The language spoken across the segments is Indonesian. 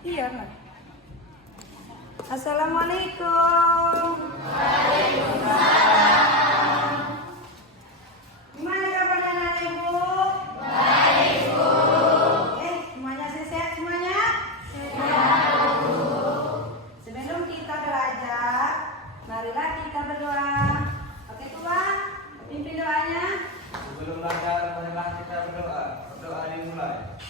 Iya kan? Assalamualaikum. Waalaikumsalam. Gimana kabarnya anak ibu? Baik bu. Semuanya sehat semuanya? Sehat bu. Sebelum kita belajar, marilah kita berdoa. Oke Tuhan, pimpin doanya. Sebelum belajar, marilah kita berdoa. Berdoa dimulai.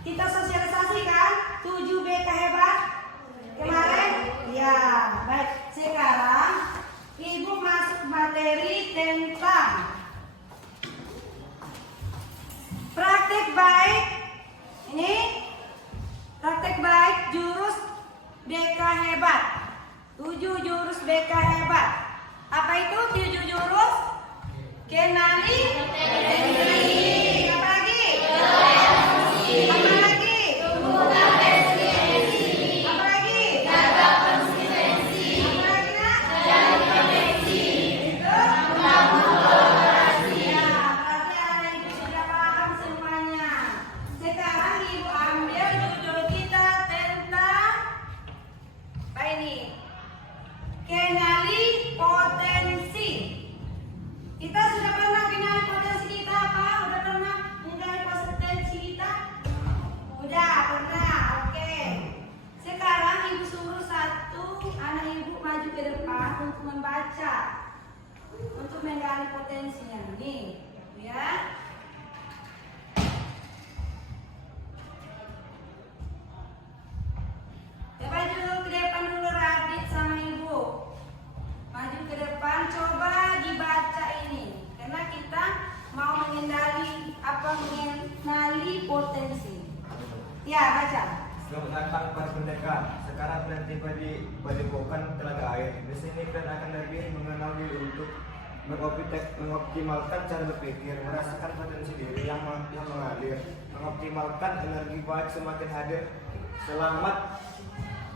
Kita sosialisasikan 7 BK hebat kemarin? Ya, baik. Sekarang Ibu masuk materi tentang praktek baik. Ini praktek baik jurus BK hebat. 7 jurus BK hebat. Apa itu 7 jurus? Kenali potensi. Apa lagi? Apa lagi? Tumbuhkan resistensi. Apa lagi? Jaga konsistensi. Apa lagi nak? Cari koneksi. Itu membangun kolaborasi. Ya, berarti anak ibu sudah paham semuanya. Sekarang ibu ambil judul kita tentang apa ini? Kenali potensi. Kita sudah pernah kenali potensi kita apa? Udah pernah mengenali potensi kita? Udah pernah, oke. Sekarang ibu suruh satu anak ibu maju ke depan untuk membaca, untuk menggali potensinya. Nih, ya. Ya, maju ke depan dulu Radit sama ibu. Maju ke depan, coba dibaca ini. Karena kita mau mengenali potensi. Ya, baca. Selamat datang para pendekar. Sekarang kalian tiba di Padepokan Telaga Air. Di sini kalian akan lebih mengenal diri untuk mengoptimalkan cara berpikir, merasakan potensi diri yang mengalir, mengoptimalkan energi baik semakin hadir. Selamat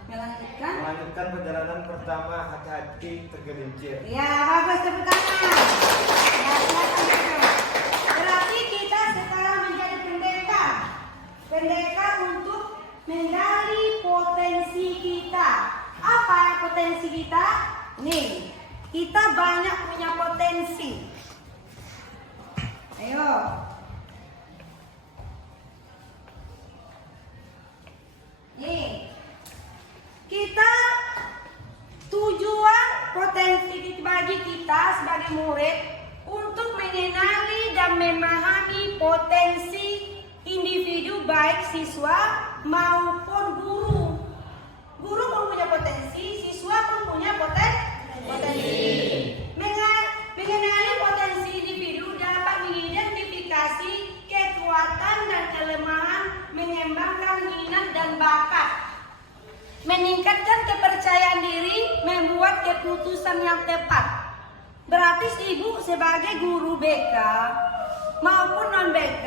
melanjutkan perjalanan pertama, hati-hati tergelincir. Ya, bagus, tepuk tangan. Ya, berarti kita sekarang menjadi pendekar. Pendekar untuk menggali potensi kita. Apa yang potensi kita? Nih, kita banyak punya potensi. Ayo. Nih, kita tujuan potensi bagi kita sebagai mengenali dan memahami potensi individu baik siswa maupun guru. Guru pun punya potensi, siswa pun punya potensi. Mengenali potensi individu dapat mengidentifikasi kekuatan dan kelemahan, mengembangkan minat dan bakat, meningkatkan kepercayaan diri, membuat keputusan yang tepat. Berarti ibu sebagai guru BK maupun non BK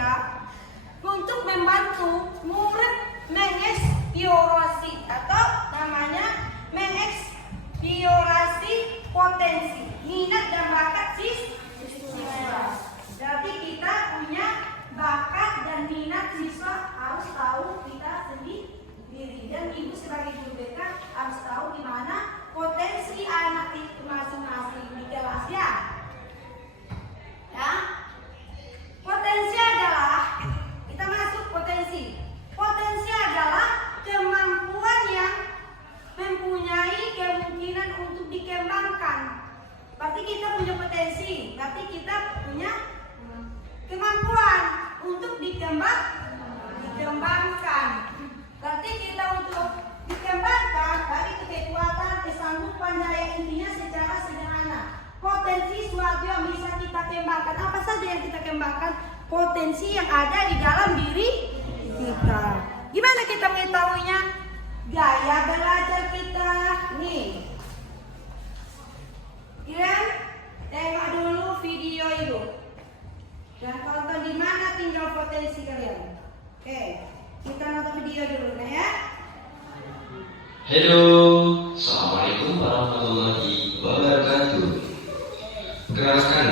untuk membantu murid mengeksplorasi atau namanya mengeksplorasi potensi, minat dan bakat siswa. Berarti kita punya bakat dan minat siswa harus tahu kita sendiri, dan ibu sebagai guru BK harus tahu di mana potensi anak itu masing-masing di kelas ya. Potensi adalah, kita masuk potensi. Potensi adalah kemampuan yang mempunyai kemungkinan untuk dikembangkan. Berarti kita punya potensi, berarti kita punya kemampuan untuk dikembangkan. Berarti kita untuk dikembangkan dari kekuatan, kesanggupan, daya intinya secara sederhana. Potensi suatu yang bisa kita kembangkan. Apa saja yang kita kembangkan? Potensi yang ada di dalam diri kita. Gimana kita mengetahuinya? Gaya belajar kita. Nih, Iren, tengok dulu video itu. Dan tonton di mana tinggal potensi kalian. Oke, kita nonton video dulu nah ya. Halo, Assalamualaikum warahmatullahi wabarakatuh. Perkenalkan,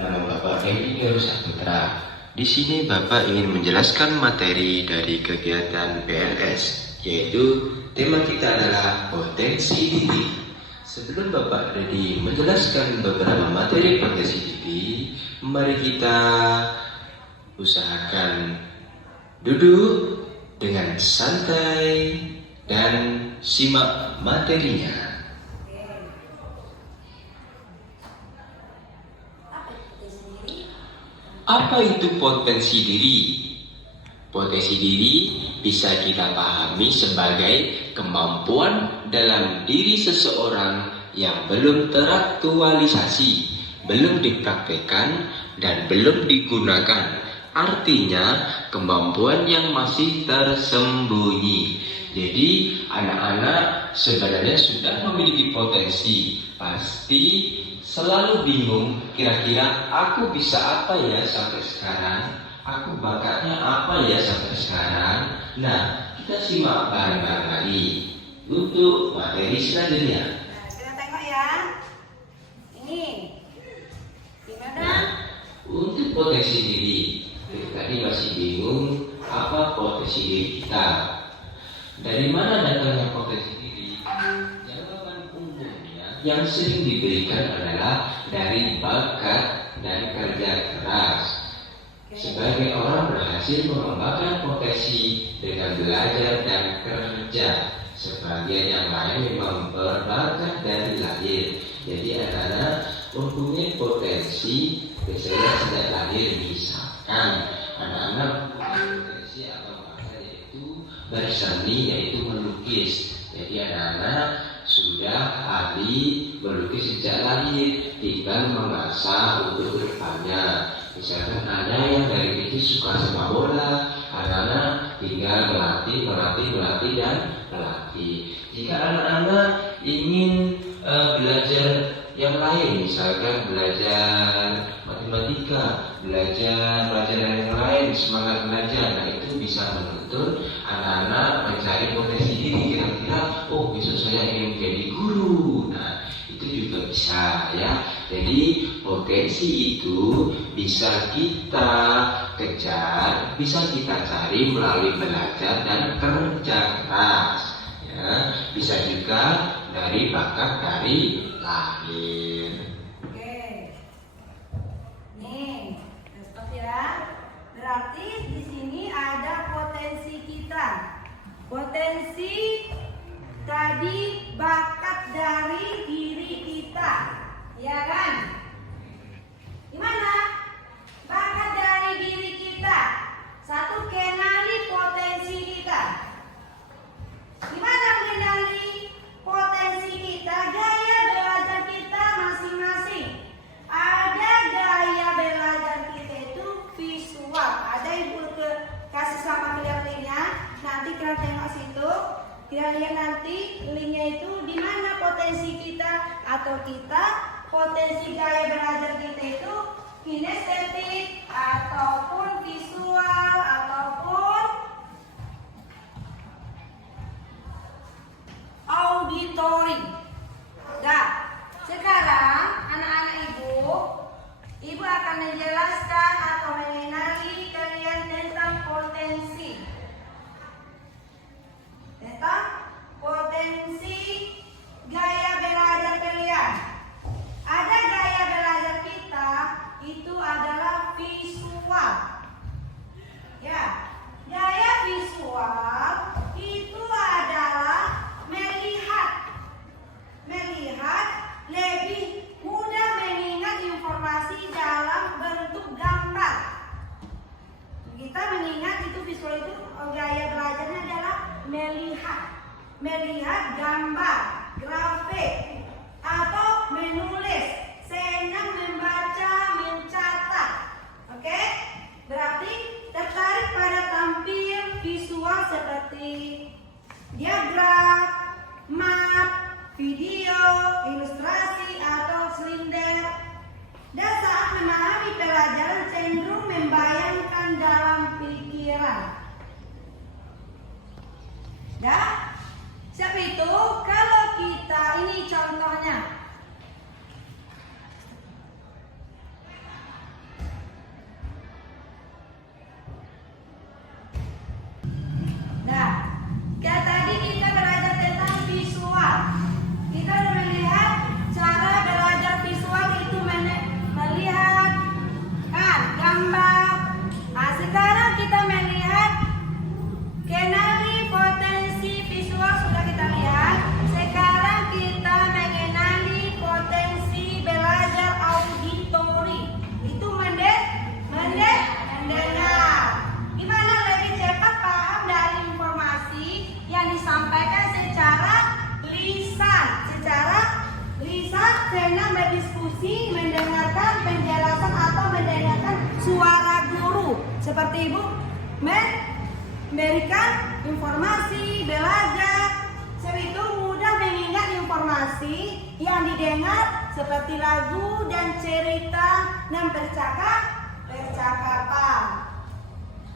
nama Bapak Edi Nur Saputra. Di sini Bapak ingin menjelaskan materi dari kegiatan PLS, yaitu tema kita adalah potensi diri. Sebelum Bapak Edi menjelaskan beberapa materi potensi diri, mari kita usahakan duduk dengan santai dan simak materinya. Apa itu potensi diri? Potensi diri bisa kita pahami sebagai kemampuan dalam diri seseorang yang belum teraktualisasi, belum dipraktekkan, dan belum digunakan. Artinya kemampuan yang masih tersembunyi. Jadi anak-anak sebenarnya sudah memiliki potensi, pasti selalu bingung, kira-kira aku bisa apa ya sampai sekarang, aku bakatnya apa ya sampai sekarang. Nah, kita simak bareng-bareng lagi untuk materi selanjutnya. Nah, kita tengok ya. Ini gimana? Untuk potensi diri, kita tadi masih bingung apa potensi diri kita. Dari mana datangnya potensi diri? Jawaban umumnya yang sering diberikan adalah dari bakat dan kerja keras. Sebagai orang berhasil mengembangkan potensi dengan belajar dan kerja. Sebagian yang lain memang berbakat dari lahir. Jadi anak-anak mempunyai potensi biasanya sejak lahir. Misalkan anak-anak mempunyai potensi atau bakat yaitu berseni, yaitu melukis. Jadi anak-anak sudah ahli melukis sejak lahir, tinggal mengasah untuk kedepannya. Misalkan ada yang dari kecil suka sama bola, anak-anak tinggal melatih dan melatih. Jika anak-anak ingin belajar yang lain, misalkan belajar matematika, belajar pelajaran yang lain, semangat belajar, nah itu bisa menuntun anak-anak mencari potensi diri. Kira-kira, oh besok saya ingin menjadi guru. Nah, itu juga bisa ya. Jadi potensi itu bisa kita kejar, bisa kita cari melalui belajar dan kerja keras. Ya, bisa juga dari bakat dari lahir. Oke. Nih, stop ya. Berarti di sini ada potensi kita. Potensi tadi bakat dari diri kita. Ya kan? Gimana? kalian lihat nanti linknya itu di mana potensi kita atau kita potensi gaya belajar kita itu kinestetik ataupun visual ataupun auditori. Nah, sekarang anak-anak ibu akan menjelaskan atau mengenali kalian tentang potensi. Tentang potensi gaya belajar kalian. Ada gaya belajar kita itu adalah visual. Ya, gaya visual itu adalah melihat lebih mudah mengingat informasi dalam bentuk gambar. Kita mengingat itu visual itu gaya belajarnya adalah melihat gambar, grafik atau menulis, senang membaca, mencatat. Oke? Berarti tertarik pada tampil visual seperti diagram, map, video, ilustrasi atau slider. Dan saat memahami pelajaran cenderung membayangkan dalam pikiran. Ya, siapa itu? Kalau kita ini contohnya. Nah, kayak tadi kita belajar tentang visual. Kita udah melihat cara belajar visual itu melihat kan gambar. Nah, sekarang kita melihat kenali potensi visual sudah kita lihat. Sekarang kita mengenali potensi belajar auditori. Itu mendengar. Gimana lebih cepat paham dari informasi yang disampaikan secara lisan. Senang berdiskusi, mendengarkan penjelasan atau mendengarkan suara guru. Seperti ibu memberikan informasi, belajar. Sebab itu mudah mengingat informasi yang didengar seperti lagu dan cerita dan percakapan.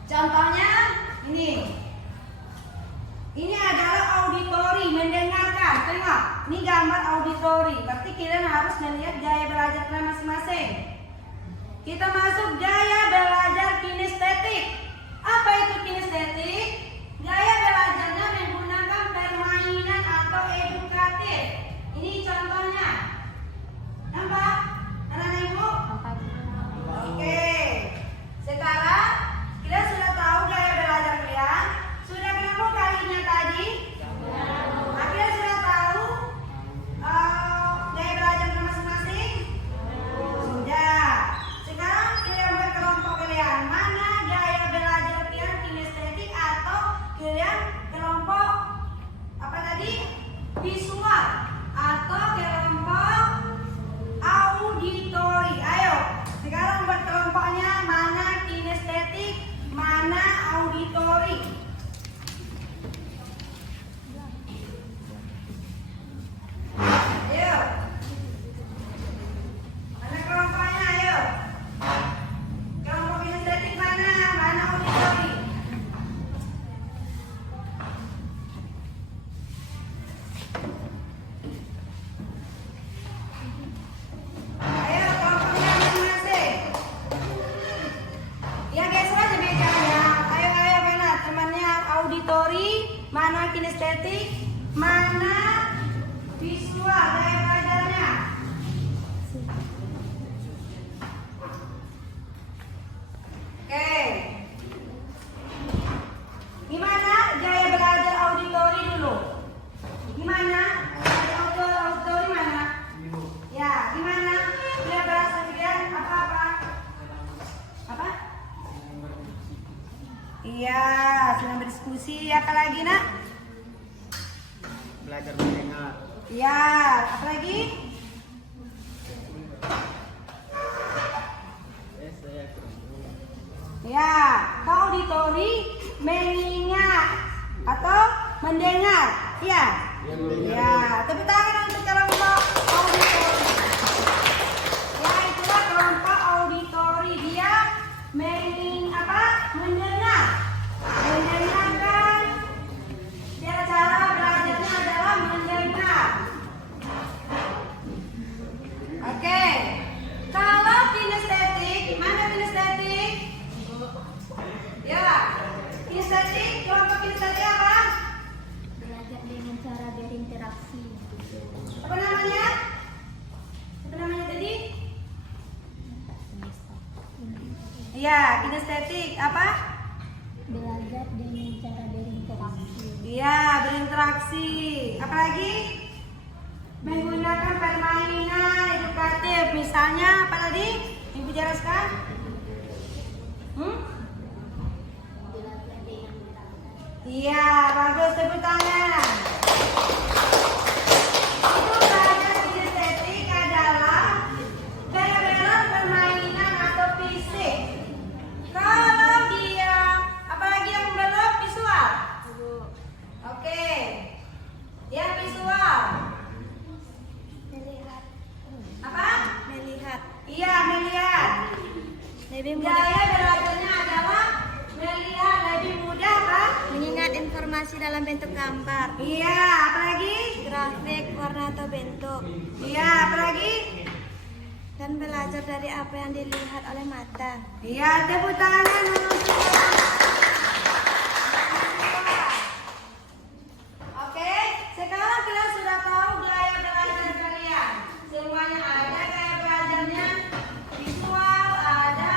Contohnya ini. Ini adalah auditori, mendengarkan. Tengok, ini gambar auditori. Berarti kalian harus melihat gaya belajar kalian masing-masing. Kita masuk gaya belajar kinestetik. Apa itu kinestetik? Gaya belajarnya menggunakan permainan atau edukatif. Ini contohnya. Nampak? Anak-anak ibu? Oke. Sekarang kita sudah tahu gaya belajar kalian. Sudah ketemu kalinya tadi? Akhirnya sudah tahu gaya belajar masing-masing? Sudah. Sekarang kalian buat kelompok kalian. Mana gaya belajar kalian kinestetik atau kalian kelompok apa tadi? Visual atau kelompok auditori. Ayo. Sekarang buat kelompoknya mana kinestetik, mana auditori. Ayo. Mana kelompoknya, ayo. Kelompok kinestetik mana? Mana auditori? Ayo, kelompoknya masing-masing. Ya, geser aja mejanya. Ayo, mana temannya auditori, mana kinestetik, mana visual gaya belajarnya. Oke. Gimana gaya belajar auditori dulu? Gimana? Gaya auditori mana? Ya, gimana? Dia bahasa kalian apa? Iya, sedang berdiskusi. Apa lagi, Nak? Belajar mendengar. Iya, apa lagi? Ya, auditori mengingat atau mendengar. Iya. Ya, tepuk tangan untuk kelompok auditori. Ya, itulah kelompok auditori. Dia mendengarkan. Dia cara belajarnya adalah mendengar. Oke. Kalau kinestetik, mana kinestetik? Ya, kinestetik, kelompok kinestetik apa? Belajar dengan cara berinteraksi. Apa namanya? Apa namanya tadi? Iya, kinestetik apa? Belajar dengan cara berinteraksi. Iya, berinteraksi. Apalagi? Menggunakan permainan edukatif. Misalnya apa tadi? Ibu jelaskan. Belajar dengan berinteraksi. Iya, bagus, tepuk tangan. Itu belajar kinestetik adalah bela-bela permainan atau fisik. Kalau dia, apalagi yang belum visual. Oke. Ya, visual. Melihat. Apa? Melihat. Iya, melihat. Lebih Gaya belajarnya adalah melihat, lebih mudah, Pak. mengingat informasi dalam bentuk gambar, Iya, apalagi? grafik, warna atau bentuk, Iya, apalagi? dan belajar dari apa yang dilihat oleh mata. Iya, tepuk tangan untuk semua. Oke, sekarang kalian sudah tahu gaya belajar kalian. Semuanya ada gaya belajarnya. Visual, ada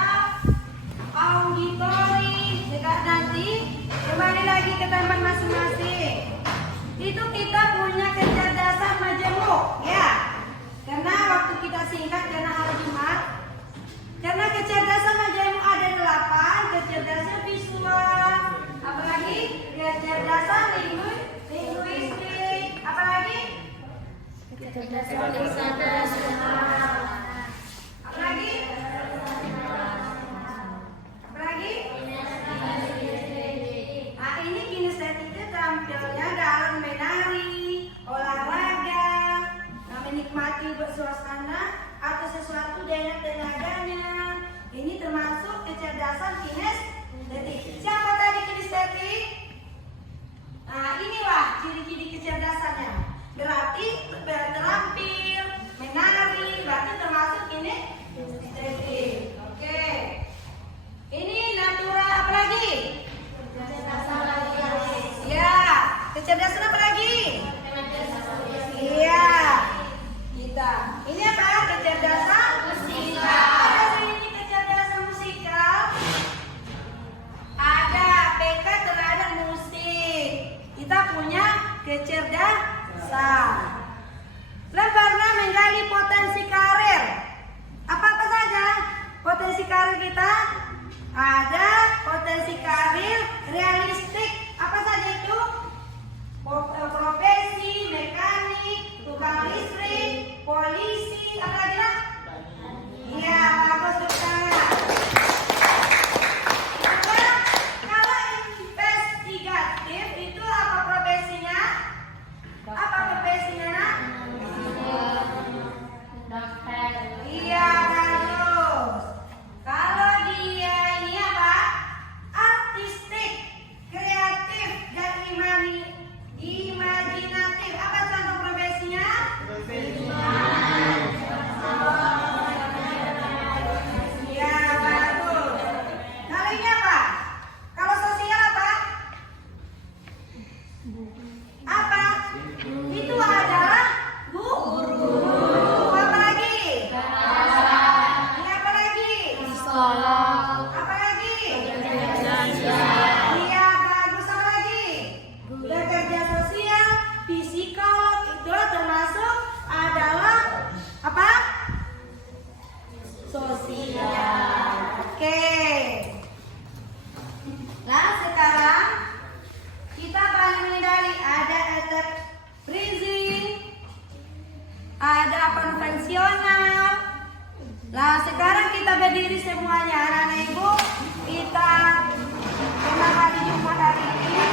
auditori. Sekarang nanti kembali lagi ke tempat masing-masing. Itu kita punya kecerdasan majemuk, ya. Karena waktu kita singkat karena hari Jumat. Karena kecerdasan majemuk ada 8, kecerdasan visual, apalagi kecerdasan linguistik, apalagi Kecerdasan lisan, apalagi apalagi. Nah, ini kinestetik itu tampilnya dalam menari, olahraga, menikmati suasana atau sesuatu dengan tenaganya. Ini termasuk kecerdasan kinestetik. Siapa tadi kinestetik? Nah, inilah ciri-ciri kecerdasannya. Berarti terampil, menari, berarti termasuk ini kinestetik. Oke. Ini natural apa lagi? Ya, kecerdasan apa lagi? Iya. Kita. Ini apa? Kecerdasan musikal. Ada ini kecerdasan musikal. Ada PK terhadap musik. Kita punya kecerdasan. Pernah menggali potensi karir. Apa saja potensi karir kita? Ada potensi karir realistik. Apa saja itu? Profesi, mekanik, tukang listrik, polisi, apa lagi lah? Iya, bagus dokter. Kalau investigatif itu apa profesinya? Apa profesinya, Nak? dokter, Iya, bagus. Kalau dia ini apa? Artistik, kreatif, dan imajinatif. Apa contoh profesinya? Iya, bagus. Kalau ini apa? Kalau sosial apa? Apa? Itu adalah guru. Apa lagi? Ini apa lagi? psikolog, Apa lagi? bekerja, Iya, bagus. Apa lagi? Bekerja sosial, psikolog itu termasuk adalah apa? Sosial. Oke. Nah, sekarang kita paling mengenali ada etep freezing, ada konvensional. Nah, sekarang kita berdiri semuanya, anak-anak ibu. Kita karena hari Jumat hari ini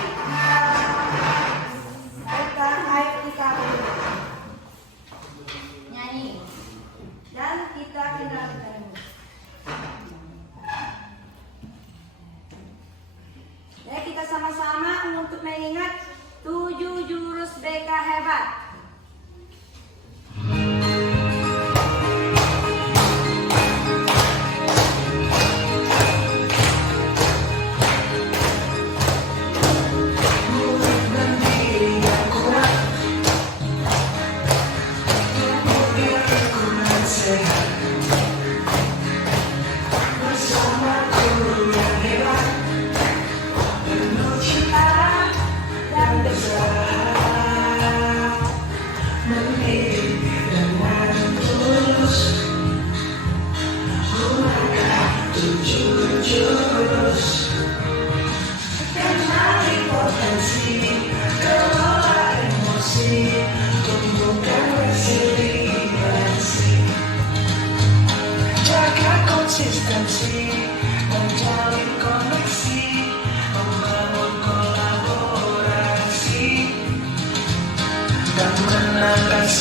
kita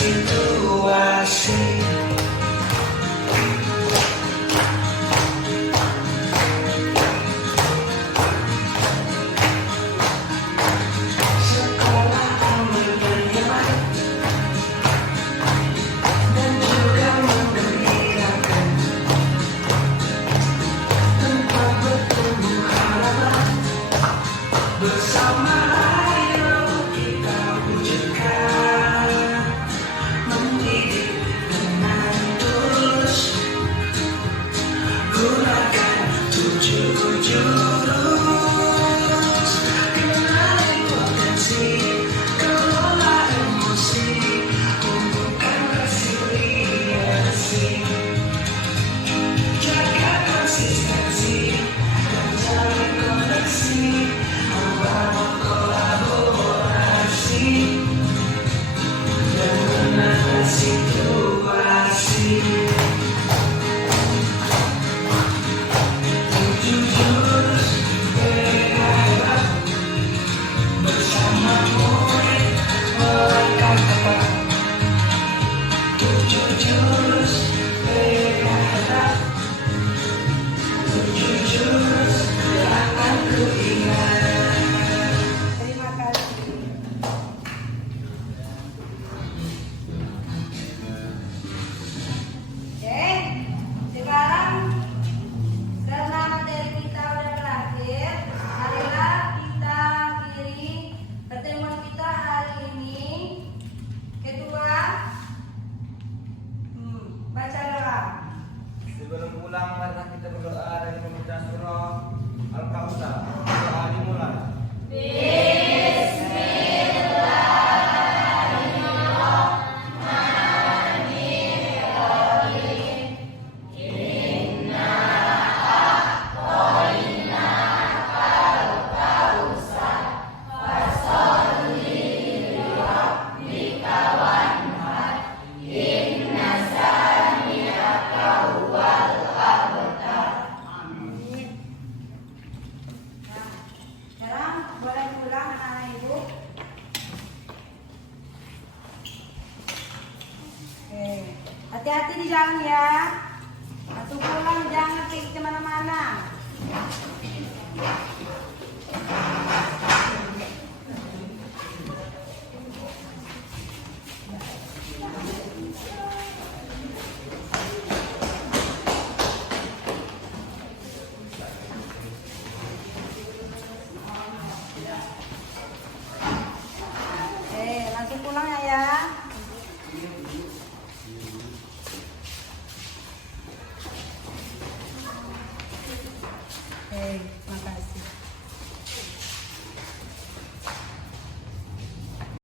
situasi. Sekolah aman dan nyaman, dan juga menggembirakan, tempat bertumbuh harapan. Bersama ayo kita wujudkan, mendidik dengan tulus, gunakan 7 jurus, kenali potensi, kelola emosi, tumbuhkan resiliensi, jaga konsistensi, dan jalin koneksi, membangun kolaborasi, dan menangani situasi. 7 jurus mereka hebat, bersama murid melangkah tepat. 7 jurus mereka hebat, 7 jurus yang akan ku ingat. Terima kasih. Oke, sekarang karena materi kita udah berakhir, marilah kita akhiri pertemuan kita hari ini. Kedua, baca doa. Sebelum pulang, marilah kita berdoa dan membaca surah Al-Kautsar. Doa dimulai. Sekarang boleh pulang anak-anak ibu. Oke, hati-hati di jalan ya. Waktu pulang jangan pergi kemana-mana.